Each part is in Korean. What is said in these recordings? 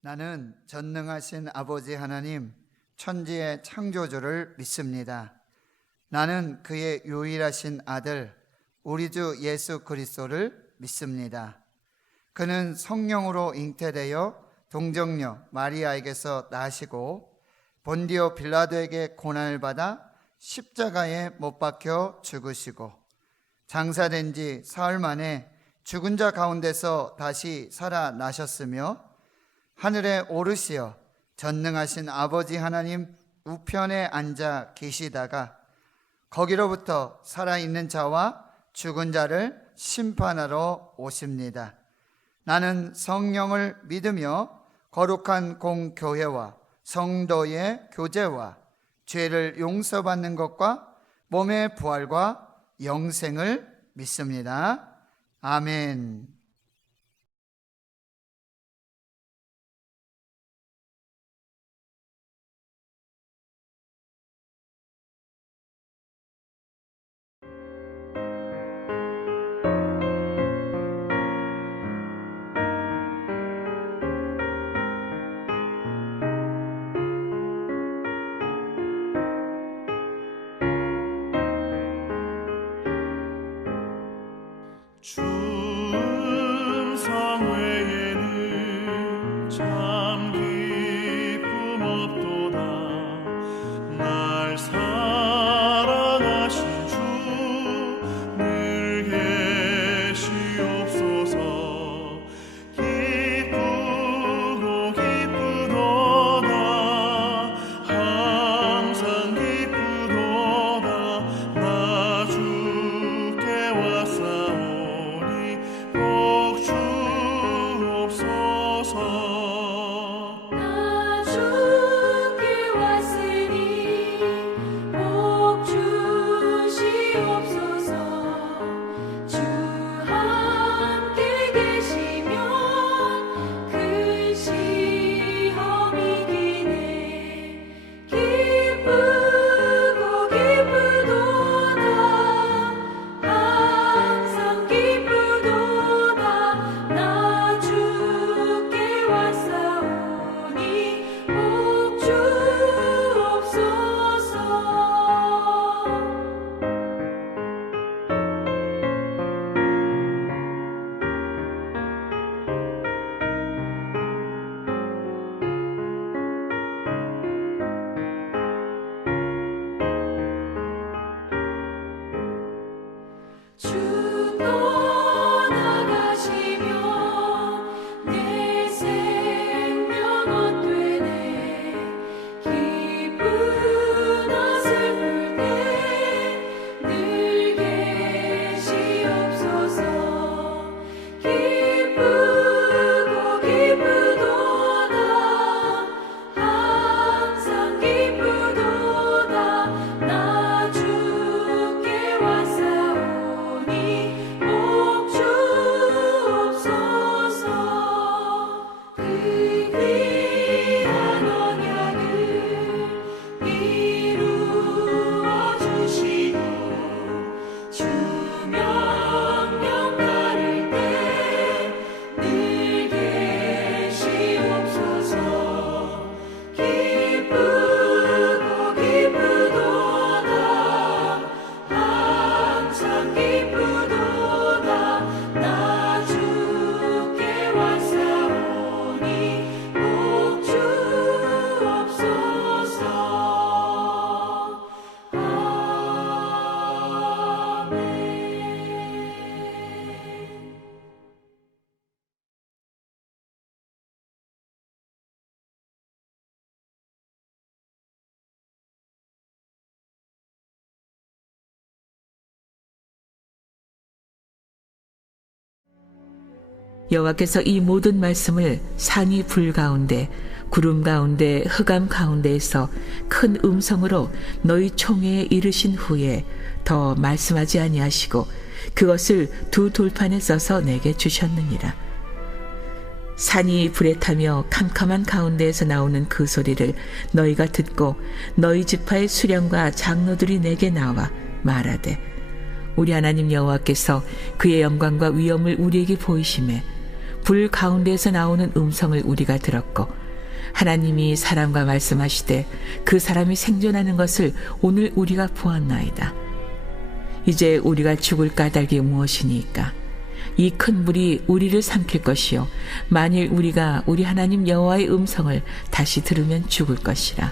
나는 전능하신 아버지 하나님, 천지의 창조주를 믿습니다. 나는 그의 유일하신 아들, 우리 주 예수 그리스도를 믿습니다. 그는 성령으로 잉태되어 동정녀 마리아에게서 나시고 본디오 빌라도에게 고난을 받아 십자가에 못 박혀 죽으시고 장사된 지 사흘 만에 죽은 자 가운데서 다시 살아나셨으며 하늘에 오르시어 전능하신 아버지 하나님 우편에 앉아 계시다가 거기로부터 살아있는 자와 죽은 자를 심판하러 오십니다. 나는 성령을 믿으며 거룩한 공교회와 성도의 교제와 죄를 용서받는 것과 몸의 부활과 영생을 믿습니다. 아멘. 주 음성 외에는 참 기쁨 없도다. 날 사랑하신 주 늘 계시옵소서. 기쁘고 기쁘도다. 항상 기쁘도다. 나 주께 왔사오니 복 주옵소서. 나 주께 왔으니 복 주시옵소서. 주 함께 계시면 그 시험이 기네. 기쁘고 기쁘도다. 항상 기쁘도다. 나 주께 왔사오니 복 주옵소서. 주 떠나가시면 내 생명 헛되네. 기쁘나 슬플 때 늘 계시옵소서. 기쁘고 기쁘도다. 항상 기쁘도다. 나 주께 왔사오니 복 주옵소서. 그 귀한 언약을 이루어 주시고 주 명령 따를 때 늘 계시옵소서. 기쁘고 기쁘도다. 항상 기쁘도다. 나 주께 왔사오니 복 주옵소서. 아멘. 여호와께서 이 모든 말씀을 산이 불 가운데 구름 가운데 흑암 가운데에서 큰 음성으로 너희 총회에 이르신 후에 더 말씀하지 아니하시고 그것을 두 돌판에 써서 내게 주셨느니라. 산이 불에 타며 캄캄한 가운데에서 나오는 그 소리를 너희가 듣고 너희 지파의 수령과 장로들이 내게 나와 말하되 우리 하나님 여호와께서 그의 영광과 위엄을 우리에게 보이심에 불 가운데에서 나오는 음성을 우리가 들었고 하나님이 사람과 말씀하시되 그 사람이 생존하는 것을 오늘 우리가 보았나이다. 이제 우리가 죽을 까닭이 무엇이니까? 이 큰 물이 우리를 삼킬 것이요 만일 우리가 우리 하나님 여호와의 음성을 다시 들으면 죽을 것이라.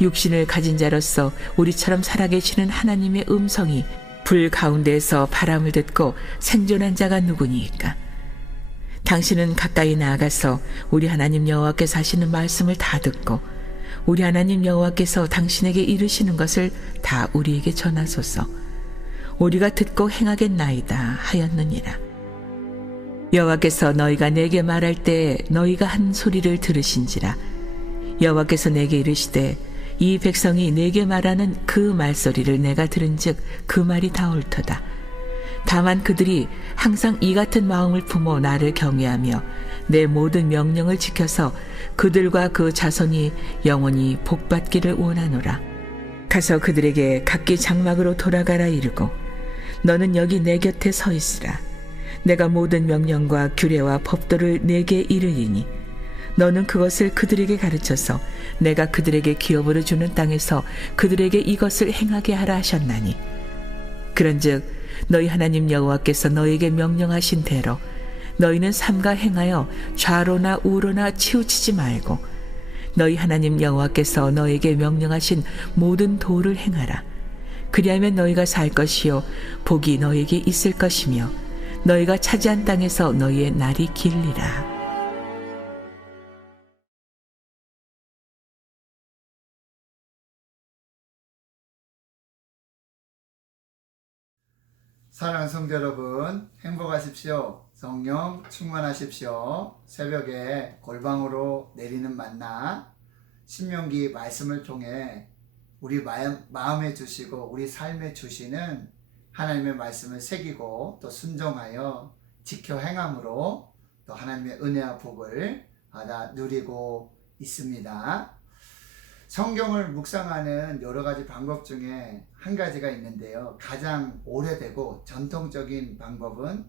육신을 가진 자로서 우리처럼 살아계시는 하나님의 음성이 불 가운데에서 바람을 듣고 생존한 자가 누구니까? 당신은 가까이 나아가서 우리 하나님 여호와께서 하시는 말씀을 다 듣고 우리 하나님 여호와께서 당신에게 이르시는 것을 다 우리에게 전하소서. 우리가 듣고 행하겠나이다 하였느니라. 여호와께서 너희가 내게 말할 때 너희가 한 소리를 들으신지라. 여호와께서 내게 이르시되 이 백성이 내게 말하는 그 말소리를 내가 들은즉 그 말이 다 옳도다. 다만 그들이 항상 이 같은 마음을 품어 나를 경외하며 내 모든 명령을 지켜서 그들과 그 자손이 영원히 복받기를 원하노라. 가서 그들에게 각기 장막으로 돌아가라 이르고 너는 여기 내 곁에 서 있으라. 내가 모든 명령과 규례와 법도를 내게 이르리니 너는 그것을 그들에게 가르쳐서 내가 그들에게 기업으로 주는 땅에서 그들에게 이것을 행하게 하라 하셨나니 그런즉 너희 하나님 여호와께서 너희에게 명령하신 대로 너희는 삼가 행하여 좌로나 우로나 치우치지 말고 너희 하나님 여호와께서 너희에게 명령하신 모든 도를 행하라. 그리하면 너희가 살 것이요 복이 너희에게 있을 것이며 너희가 차지한 땅에서 너희의 날이 길리라. 사랑하는 성도 여러분, 행복하십시오. 성령 충만하십시오. 새벽에 골방으로 내리는 만나 신명기 말씀을 통해 우리 마음에 주시고 우리 삶에 주시는 하나님의 말씀을 새기고 또 순종하여 지켜 행함으로 또 하나님의 은혜와 복을 받아 누리고 있습니다. 성경을 묵상하는 여러 가지 방법 중에 한 가지가 있는데요. 가장 오래되고 전통적인 방법은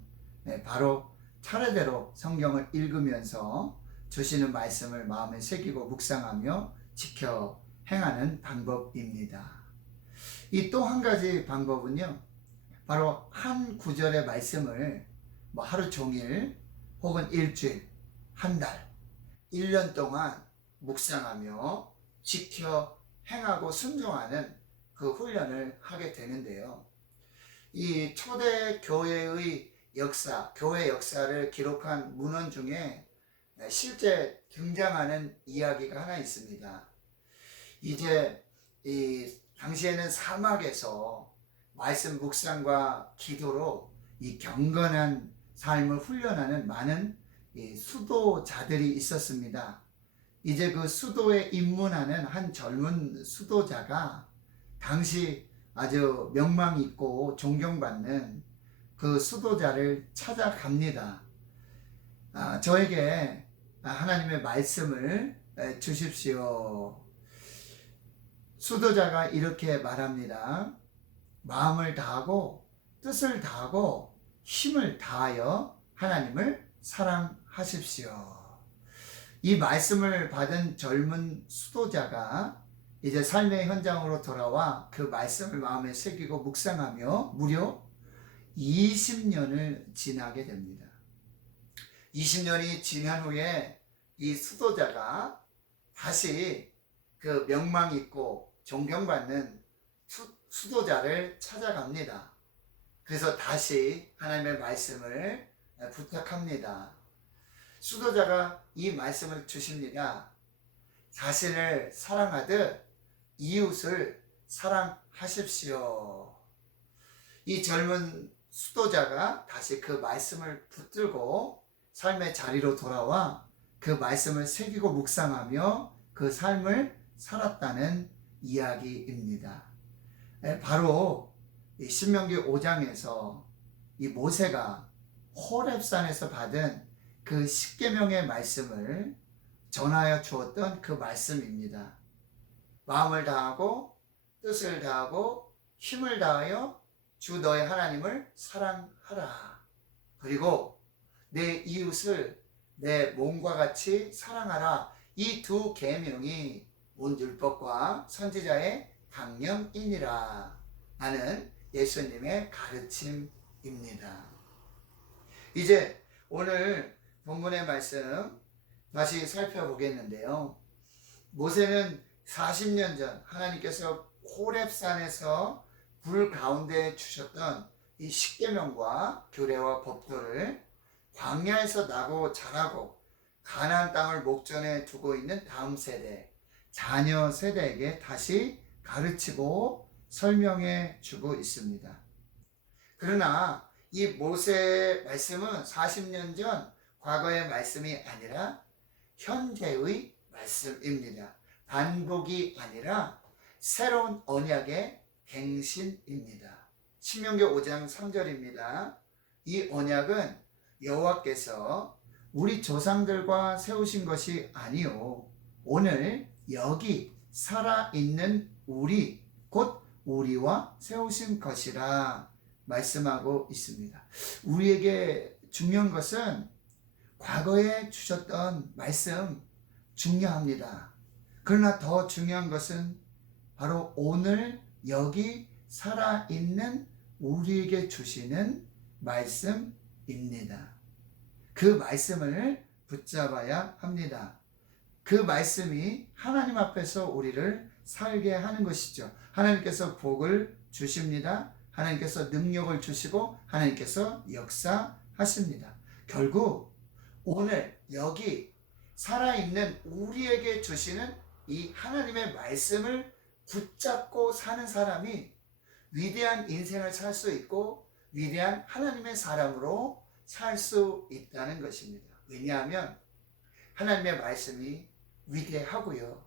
바로 차례대로 성경을 읽으면서 주시는 말씀을 마음에 새기고 묵상하며 지켜 행하는 방법입니다. 이 또 한 가지 방법은요. 바로 한 구절의 말씀을 하루 종일 혹은 일주일, 한 달, 1년 동안 묵상하며 지켜 행하고 순종하는 그 훈련을 하게 되는데요. 이 초대 교회의 역사, 교회 역사를 기록한 문헌 중에 실제 등장하는 이야기가 하나 있습니다. 이제 이 당시에는 사막에서 말씀 묵상과 기도로 이 경건한 삶을 훈련하는 많은 수도자들이 있었습니다. 이제 그 수도에 입문하는 한 젊은 수도자가 당시 아주 명망 있고 존경받는 그 수도자를 찾아갑니다. 저에게 하나님의 말씀을 주십시오. 수도자가 이렇게 말합니다. 마음을 다하고 뜻을 다하고 힘을 다하여 하나님을 사랑하십시오. 이 말씀을 받은 젊은 수도자가 이제 삶의 현장으로 돌아와 그 말씀을 마음에 새기고 묵상하며 무려 20년을 지나게 됩니다. 20년이 지난 후에 이 수도자가 다시 그 명망 있고 존경받는 수도자를 찾아갑니다. 그래서 다시 하나님의 말씀을 부탁합니다. 수도자가 이 말씀을 주십니다. 자신을 사랑하듯 이웃을 사랑하십시오. 이 젊은 수도자가 다시 그 말씀을 붙들고 삶의 자리로 돌아와 그 말씀을 새기고 묵상하며 그 삶을 살았다는 이야기입니다. 바로 신명기 5장에서 이 모세가 호렙산에서 받은 그 10계명의 말씀을 전하여 주었던 그 말씀입니다. 마음을 다하고 뜻을 다하고 힘을 다하여 주 너의 하나님을 사랑하라. 그리고 내 이웃을 내 몸과 같이 사랑하라. 이 두 계명이 온 율법과 선지자의 강령이니라 하는 예수님의 가르침입니다. 이제 오늘 본문의 말씀 다시 살펴보겠는데요. 모세는 40년 전 하나님께서 호렙산에서 불 가운데 주셨던 이 십계명과 규례와 법도를 광야에서 나고 자라고 가나안 땅을 목전에 두고 있는 다음 세대, 자녀 세대에게 다시 가르치고 설명해 주고 있습니다. 그러나 이 모세의 말씀은 40년 전 과거의 말씀이 아니라 현재의 말씀입니다. 반복이 아니라 새로운 언약의 갱신입니다. 신명기 5장 3절입니다. 이 언약은 여호와께서 우리 조상들과 세우신 것이 아니요 오늘 여기 살아있는 우리 곧 우리와 세우신 것이라 말씀하고 있습니다. 우리에게 중요한 것은 과거에 주셨던 말씀 중요합니다. 그러나 더 중요한 것은 바로 오늘 여기 살아있는 우리에게 주시는 말씀입니다. 그 말씀을 붙잡아야 합니다. 그 말씀이 하나님 앞에서 우리를 살게 하는 것이죠. 하나님께서 복을 주십니다. 하나님께서 능력을 주시고 하나님께서 역사하십니다. 결국 오늘 여기 살아있는 우리에게 주시는 이 하나님의 말씀을 붙잡고 사는 사람이 위대한 인생을 살 수 있고 위대한 하나님의 사람으로 살 수 있다는 것입니다. 왜냐하면 하나님의 말씀이 위대하고요.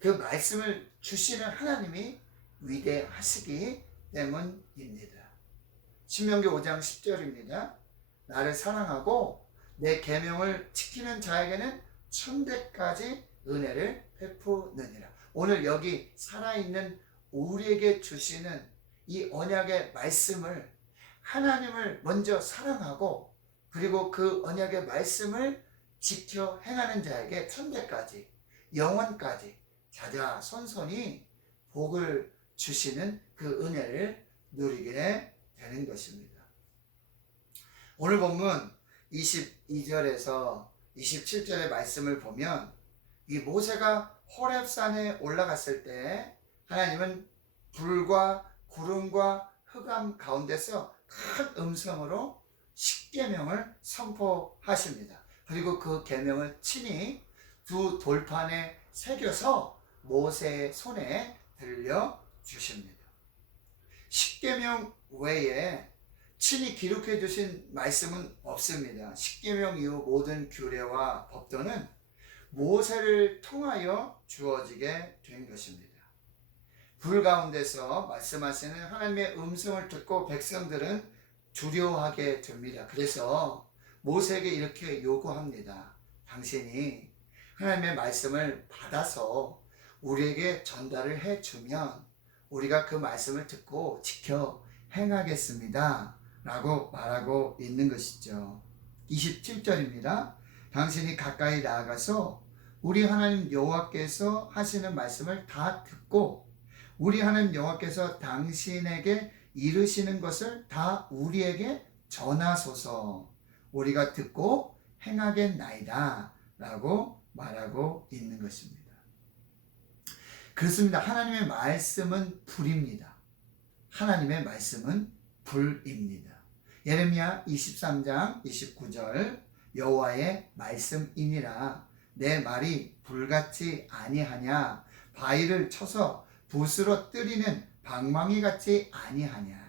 그 말씀을 주시는 하나님이 위대하시기 때문입니다. 신명기 5장 10절입니다. 나를 사랑하고 내 계명을 지키는 자에게는 천대까지 은혜를 베푸느니라. 오늘 여기 살아있는 우리에게 주시는 이 언약의 말씀을 하나님을 먼저 사랑하고 그리고 그 언약의 말씀을 지켜 행하는 자에게 천대까지 영원까지 자자손손이 복을 주시는 그 은혜를 누리게 되는 것입니다. 오늘 본문 22절에서 27절의 말씀을 보면 이 모세가 호렙산에 올라갔을 때 하나님은 불과 구름과 흑암 가운데서 큰 음성으로 십계명을 선포하십니다. 그리고 그 계명을 친히 두 돌판에 새겨서 모세의 손에 들려주십니다. 십계명 외에 친히 기록해 주신 말씀은 없습니다. 십계명 이후 모든 규례와 법도는 모세를 통하여 주어지게 된 것입니다. 불 가운데서 말씀하시는 하나님의 음성을 듣고 백성들은 두려워하게 됩니다. 그래서 모세에게 이렇게 요구합니다. 당신이 하나님의 말씀을 받아서 우리에게 전달을 해주면 우리가 그 말씀을 듣고 지켜 행하겠습니다. 라고 말하고 있는 것이죠. 27절입니다. 당신이 가까이 나아가서 우리 하나님 여호와께서 하시는 말씀을 다 듣고 우리 하나님 여호와께서 당신에게 이르시는 것을 다 우리에게 전하소서. 우리가 듣고 행하겠나이다 라고 말하고 있는 것입니다. 그렇습니다. 하나님의 말씀은 불입니다. 하나님의 말씀은 불입니다. 예레미야 23장 29절 여호와의 말씀이니라 내 말이 불같이 아니하냐 바위를 쳐서 붓으로 뜨리는 방망이 같이 아니하냐.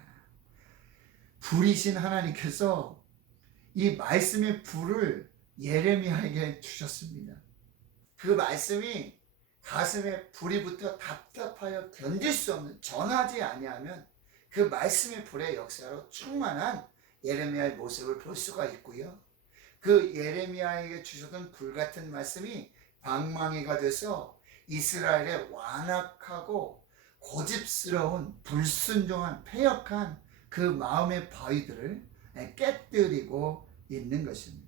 불이신 하나님께서 이 말씀의 불을 예레미야에게 주셨습니다. 그 말씀이 가슴에 불이 붙어 답답하여 견딜 수 없는 전하지 아니하면 그 말씀의 불의 역사로 충만한 예레미야의 모습을 볼 수가 있고요. 그 예레미야에게 주셨던 불같은 말씀이 방망이가 돼서 이스라엘의 완악하고 고집스러운 불순종한 패역한 그 마음의 바위들을 깨뜨리고 있는 것입니다.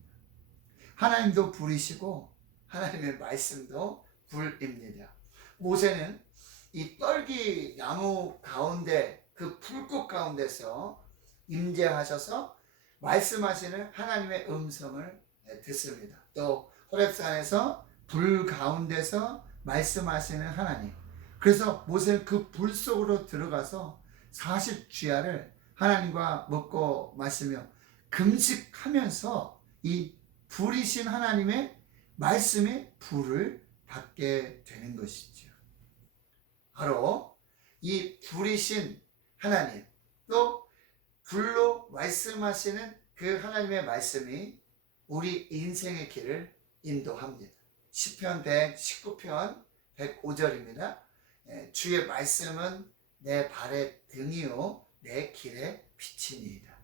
하나님도 불이시고 하나님의 말씀도 불입니다. 모세는 이 떨기 나무 가운데 그 불꽃 가운데서 임재하셔서 말씀하시는 하나님의 음성을 듣습니다. 또 호렙산에서 불 가운데서 말씀하시는 하나님. 그래서 모세는 그 불 속으로 들어가서 40주야를 하나님과 먹고 마시며 금식하면서 이 불이신 하나님의 말씀의 불을 받게 되는 것이죠. 바로 이 불이신 하나님, 또 불로 말씀하시는 그 하나님의 말씀이 우리 인생의 길을 인도합니다. 시편 119편 105절입니다. 주의 말씀은 내 발의 등이요 내 길의 빛이니이다.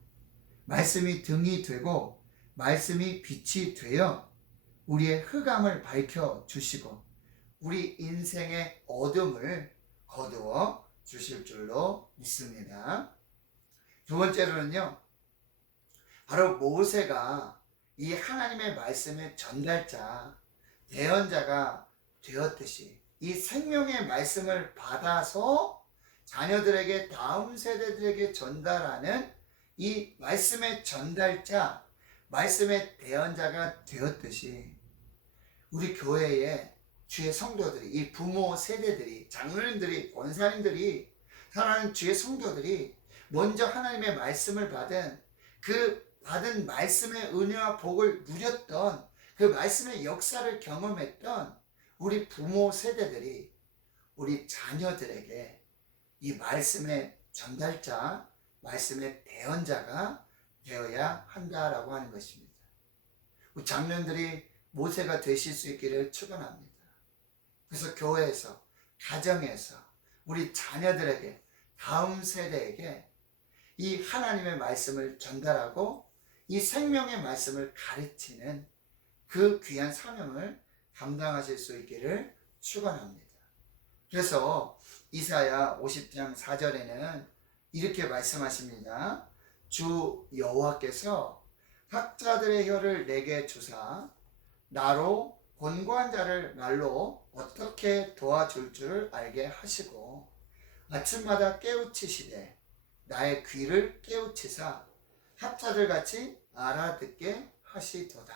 말씀이 등이 되고 말씀이 빛이 되어 우리의 흑암을 밝혀 주시고 우리 인생의 어둠을 거두어 주실 줄로 믿습니다. 두 번째로는요, 바로 모세가 이 하나님의 말씀의 전달자, 대언자가 되었듯이 이 생명의 말씀을 받아서 자녀들에게, 다음 세대들에게 전달하는 이 말씀의 전달자, 말씀의 대언자가 되었듯이 우리 교회에 주의 성도들이, 이 부모 세대들이, 장로님들이, 권사님들이, 사랑하는 주의 성도들이 먼저 하나님의 말씀을 받은 그 받은 말씀의 은혜와 복을 누렸던 그 말씀의 역사를 경험했던 우리 부모 세대들이 우리 자녀들에게 이 말씀의 전달자, 말씀의 대언자가 되어야 한다라고 하는 것입니다. 우리 장로님들이 모세가 되실 수 있기를 축원합니다. 그래서 교회에서, 가정에서 우리 자녀들에게, 다음 세대에게 이 하나님의 말씀을 전달하고 이 생명의 말씀을 가르치는 그 귀한 사명을 감당하실 수 있기를 축원합니다. 그래서 이사야 50장 4절에는 이렇게 말씀하십니다. 주 여호와께서 학자들의 혀를 내게 주사 나로 권고한 자를 말로 어떻게 도와줄 줄을 알게 하시고 아침마다 깨우치시되 나의 귀를 깨우치사 학자들 같이 알아듣게 하시도다.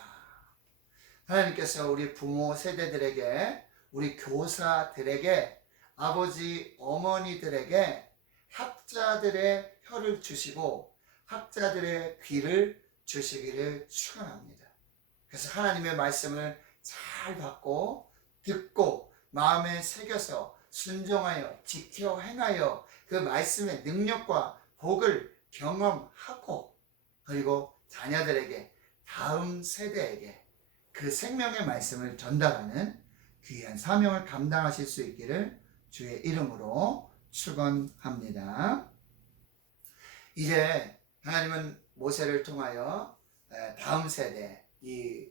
하나님께서 우리 부모 세대들에게, 우리 교사들에게, 아버지 어머니들에게 학자들의 혀를 주시고 학자들의 귀를 주시기를 축원합니다. 그래서 하나님의 말씀을 잘 받고 듣고 마음에 새겨서 순종하여 지켜 행하여 그 말씀의 능력과 복을 경험하고, 그리고 자녀들에게, 다음 세대에게 그 생명의 말씀을 전달하는 귀한 사명을 감당하실 수 있기를 주의 이름으로 축원합니다. 이제 하나님은 모세를 통하여 다음 세대, 이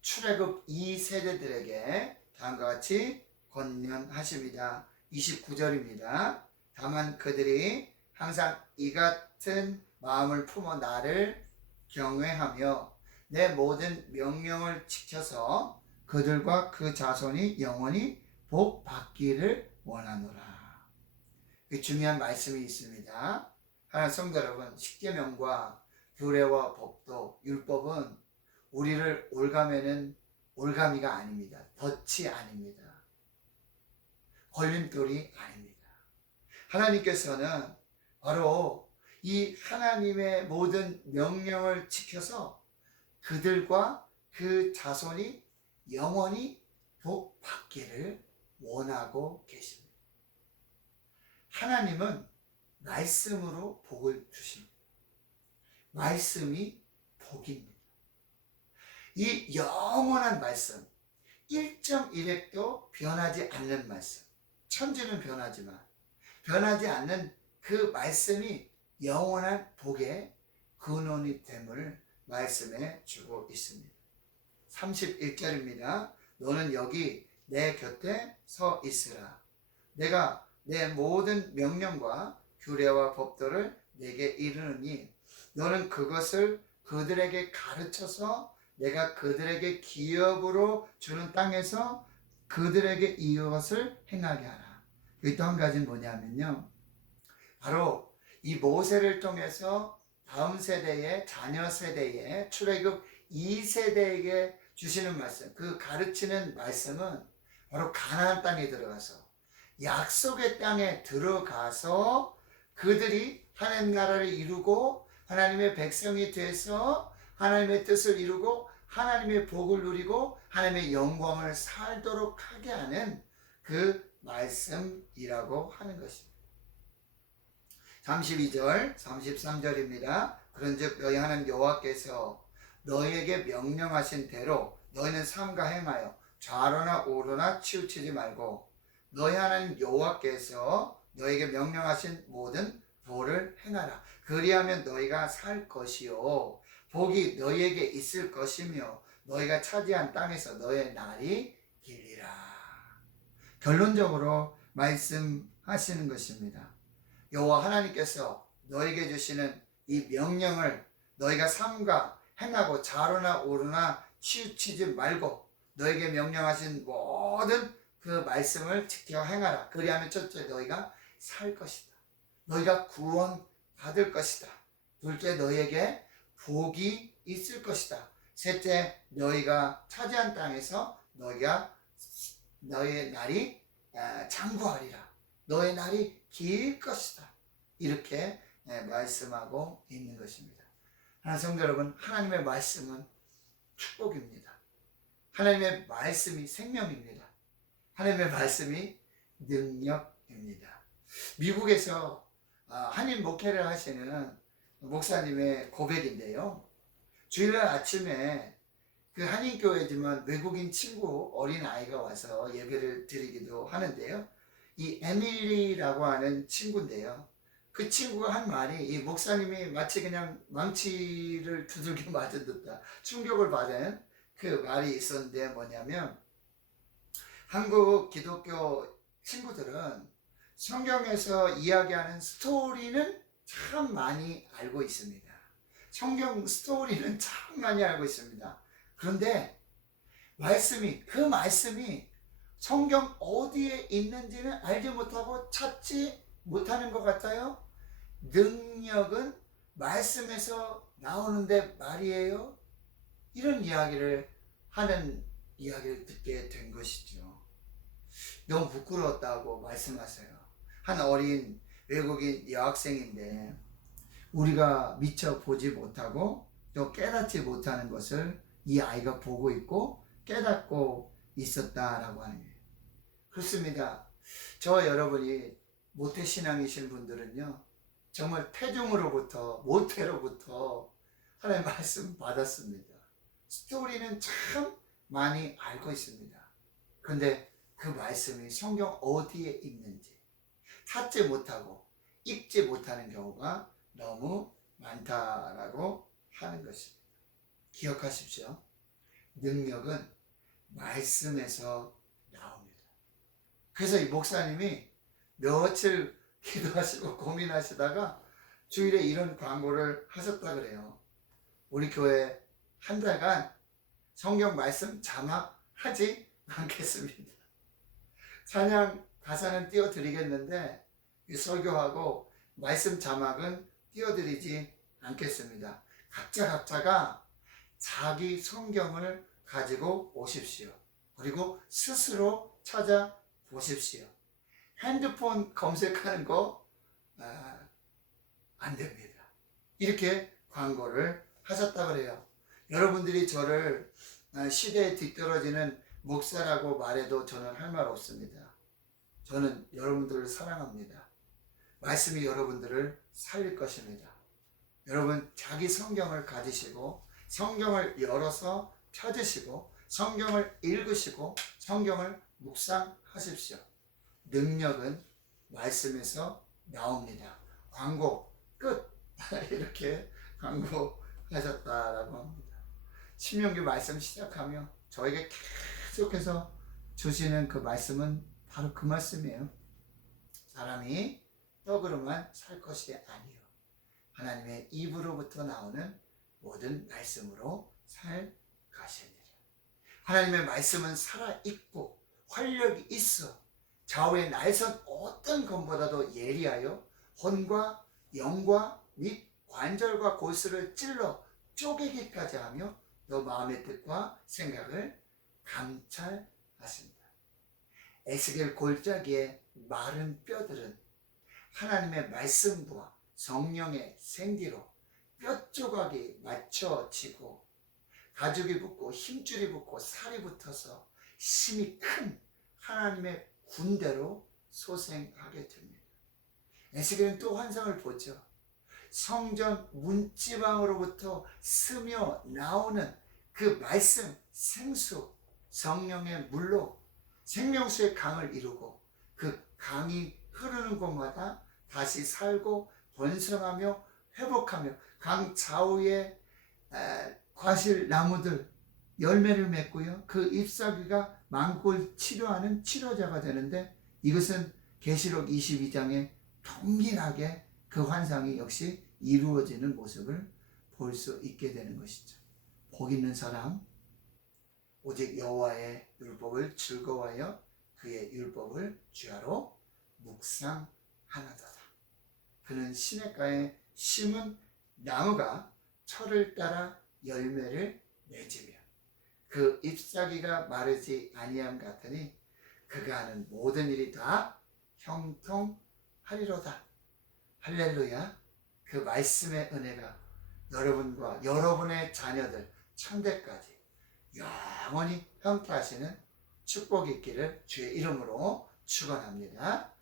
출애굽 2세대들에게 다음과 같이 권면하십니다. 29절입니다. 다만 그들이 항상 이 같은 마음을 품어 나를 경외하며 내 모든 명령을 지켜서 그들과 그 자손이 영원히 복 받기를 원하노라. 중요한 말씀이 있습니다. 하나님 성도 여러분, 십계명과 규례와 법도, 율법은 우리를 올가매는 올가미가 아닙니다. 덫이 아닙니다. 걸림돌이 아닙니다. 하나님께서는 바로 이 하나님의 모든 명령을 지켜서 그들과 그 자손이 영원히 복 받기를 원하고 계십니다. 하나님은 말씀으로 복을 주십니다. 말씀이 복입니다. 이 영원한 말씀, 1.1획도 변하지 않는 말씀, 천지는 변하지만 변하지 않는 그 말씀이 영원한 복의 근원이 됨을 말씀해 주고 있습니다. 31절입니다. 너는 여기 내 곁에 서 있으라. 내가 내 모든 명령과 규례와 법도를 내게 이르느니 너는 그것을 그들에게 가르쳐서 내가 그들에게 기업으로 주는 땅에서 그들에게 이것을 행하게 하라. 또 한 가지는 뭐냐면요, 바로 이 모세를 통해서 다음 세대의 자녀 세대의 출애굽 2세대에게 주시는 말씀, 그 가르치는 말씀은 바로 가나안 땅에 들어가서 약속의 땅에 들어가서 그들이 하나님 나라를 이루고 하나님의 백성이 돼서 하나님의 뜻을 이루고 하나님의 복을 누리고 하나님의 영광을 살도록 하게 하는 그 말씀이라고 하는 것입니다. 32절, 33절입니다. 그런즉 너희 하나님 여호와께서 너희에게 명령하신 대로 너희는 삼가 행하여 좌로나 우로나 치우치지 말고 너희 하나님 여호와께서 너희에게 명령하신 모든 도를 행하라. 그리하면 너희가 살 것이요 복이 너희에게 있을 것이며 너희가 차지한 땅에서 너희의 날이 길리라. 결론적으로 말씀하시는 것입니다. 여호와 하나님께서 너희에게 주시는 이 명령을 너희가 삼가 행하고 좌로나 우로나 치우치지 말고 너에게 명령하신 모든 그 말씀을 지켜 행하라. 그리하면 첫째 너희가 살 것이다. 너희가 구원 받을 것이다. 둘째 너희에게 복이 있을 것이다. 셋째 너희가 차지한 땅에서 너희의 날이 장구하리라. 너의 날이 길 것이다. 이렇게 말씀하고 있는 것입니다. 하나님 성도 여러분, 하나님의 말씀은 축복입니다. 하나님의 말씀이 생명입니다. 하나님의 말씀이 능력입니다. 미국에서 한인 목회를 하시는 목사님의 고백인데요. 주일날 아침에 그 한인교회지만 외국인 친구 어린아이가 와서 예배를 드리기도 하는데요. 이 에밀리라고 하는 친구인데요. 그 친구가 한 말이 이 목사님이 마치 그냥 망치를 두들겨 맞은 듯한 충격을 받은 그 말이 있었는데 뭐냐면 한국 기독교 친구들은 성경에서 이야기하는 스토리는 참 많이 알고 있습니다. 성경 스토리는 참 많이 알고 있습니다. 그런데 그 말씀이 성경 어디에 있는지는 알지 못하고 찾지 못하는 것 같아요. 능력은 말씀에서 나오는데 말이에요. 이런 이야기를 듣게 된 것이죠. 너무 부끄러웠다고 말씀하세요. 한 어린 외국인 여학생인데 우리가 미처 보지 못하고 또 깨닫지 못하는 것을 이 아이가 보고 있고 깨닫고 있었다라고 하는 거예요. 그렇습니다. 저와 여러분이 모태신앙이신 분들은요, 정말 태중으로부터 모태로부터 하나님의 말씀 받았습니다. 스토리는 참 많이 알고 있습니다. 그런데 그 말씀이 성경 어디에 있는지 찾지 못하고 읽지 못하는 경우가 너무 많다라고 하는 것입니다. 기억하십시오. 능력은 말씀에서 나옵니다. 그래서 이 목사님이 며칠 기도하시고 고민하시다가 주일에 이런 광고를 하셨다 그래요. 우리 교회 한 달간 성경 말씀 자막 하지 않겠습니다. 찬양 가사는 띄워드리겠는데 설교하고 말씀 자막은 띄워드리지 않겠습니다. 각자가 자기 성경을 가지고 오십시오. 그리고 스스로 찾아보십시오. 핸드폰 검색하는 거 안 됩니다. 이렇게 광고를 하셨다 그래요. 여러분들이 저를 시대에 뒤떨어지는 목사라고 말해도 저는 할 말 없습니다. 저는 여러분들을 사랑합니다. 말씀이 여러분들을 살릴 것입니다. 여러분 자기 성경을 가지시고 성경을 열어서 펴드시고 성경을 읽으시고 성경을 묵상하십시오. 능력은 말씀에서 나옵니다. 광고 끝. 이렇게 광고하셨다라고 합니다. 신명기 말씀 시작하며 저에게 계속해서 주시는 그 말씀은 바로 그 말씀이에요. 사람이 떡으로만 살 것이 아니요 하나님의 입으로부터 나오는 모든 말씀으로 살 하십니다. 하나님의 말씀은 살아있고 활력이 있어 좌우의 날선 어떤 검보다도 예리하여 혼과 영과 및 관절과 골수를 찔러 쪼개기까지 하며 너 마음의 뜻과 생각을 감찰하신다. 에스겔 골짜기의 마른 뼈들은 하나님의 말씀과 성령의 생기로 뼈 조각이 맞춰지고 가죽이 붙고 힘줄이 붙고 살이 붙어서 힘이 큰 하나님의 군대로 소생하게 됩니다. 에스겔은 또 환상을 보죠. 성전 문지방으로부터 스며 나오는 그 말씀 생수 성령의 물로 생명수의 강을 이루고 그 강이 흐르는 곳마다 다시 살고 번성하며 회복하며 강 좌우에 과실 나무들 열매를 맺고요. 그 잎사귀가 만국을 치료하는 치료자가 되는데 이것은 계시록 22장에 동일하게 그 환상이 역시 이루어지는 모습을 볼 수 있게 되는 것이죠. 복 있는 사람 오직 여호와의 율법을 즐거워하여 그의 율법을 주야로 묵상하나도다. 그는 시냇가에 심은 나무가 철을 따라 열매를 맺으며 그 잎사귀가 마르지 아니함 같으니 그가 하는 모든 일이 다 형통하리로다. 할렐루야. 그 말씀의 은혜가 여러분과 여러분의 자녀들 천대까지 영원히 형통하시는 축복이 있기를 주의 이름으로 축원합니다.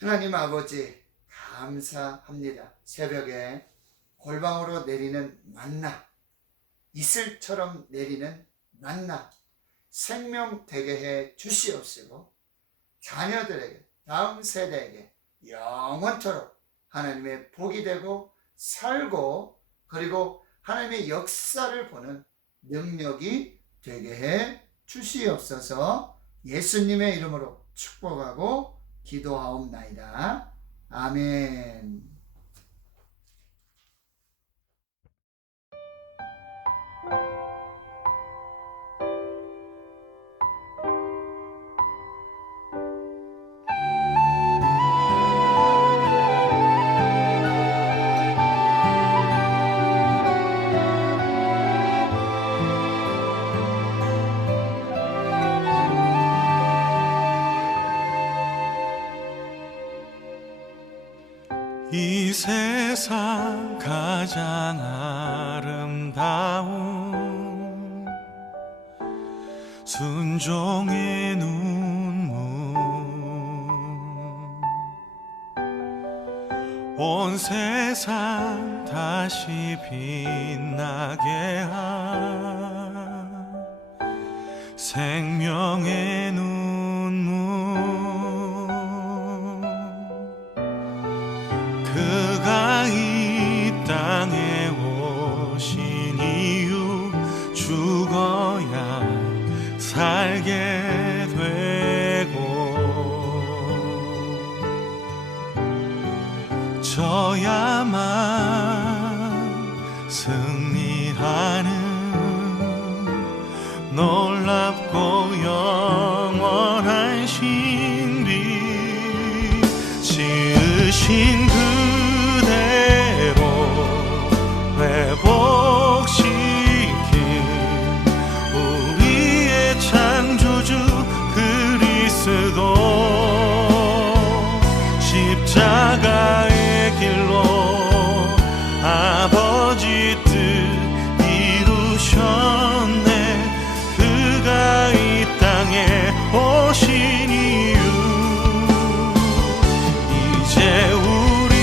하나님 아버지 감사합니다. 새벽에 골방으로 내리는 만나, 이슬처럼 내리는 만나 생명 되게 해 주시옵시고 자녀들에게 다음 세대에게 영원토록 하나님의 복이 되고 살고 그리고 하나님의 역사를 보는 능력이 되게 해 주시옵소서. 예수님의 이름으로 축복하고 기도하옵나이다. 아멘. 이 세상 가장 아름다운 순종의 눈물 온 세상 다시 빛나게 한 생명의 눈물 그가 이 땅에 오신 이유 죽어야 살게 되고 져야만 승리하는 놀랍고 영원한 신비 지으신 그대로 회복시킨 우리의 창조주 그리스도 십자가의 길로 아버지 뜻 이루셨네. 그가 이 땅에 오신 이유 이제 우리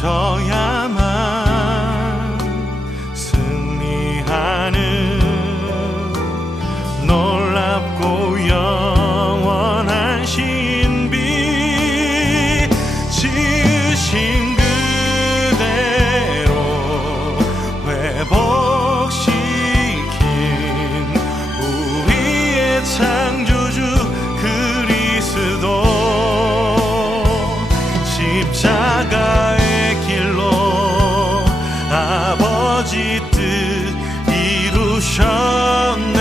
져야만 승리하는 놀랍고 영원한 신비 지으신 그대로 회복시킨 우리의 창조주 그리스도 십자가의 길로 아버지 뜻 이루셨네.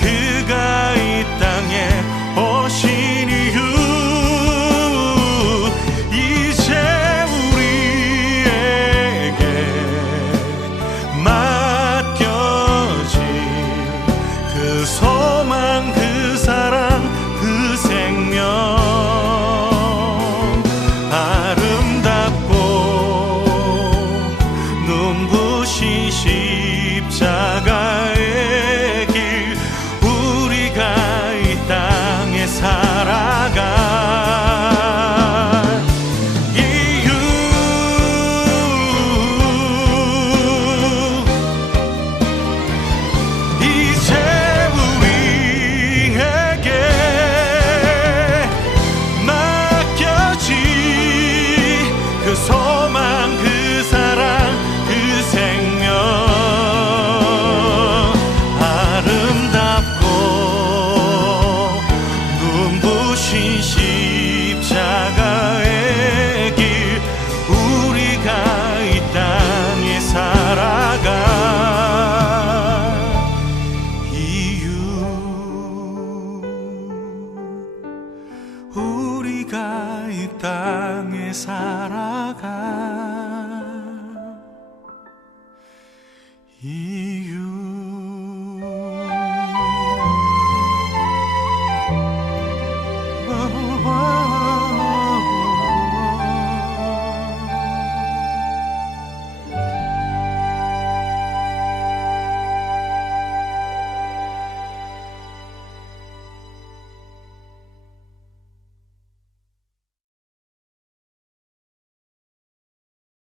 그가 이 땅에 오신 이유 이제 우리에게 맡겨진 그 소망 그 사랑 그 생명 아름답고 눈부신 십자가의 길 우리가 이 땅에 살아갈 이유 이제 우리에게 맡겨진 그 소망 그 사랑 그 생명 아름답고 눈부신 십자가의 길 우리가 이 땅에 살아갈 이유 우리가 이 땅에 살아갈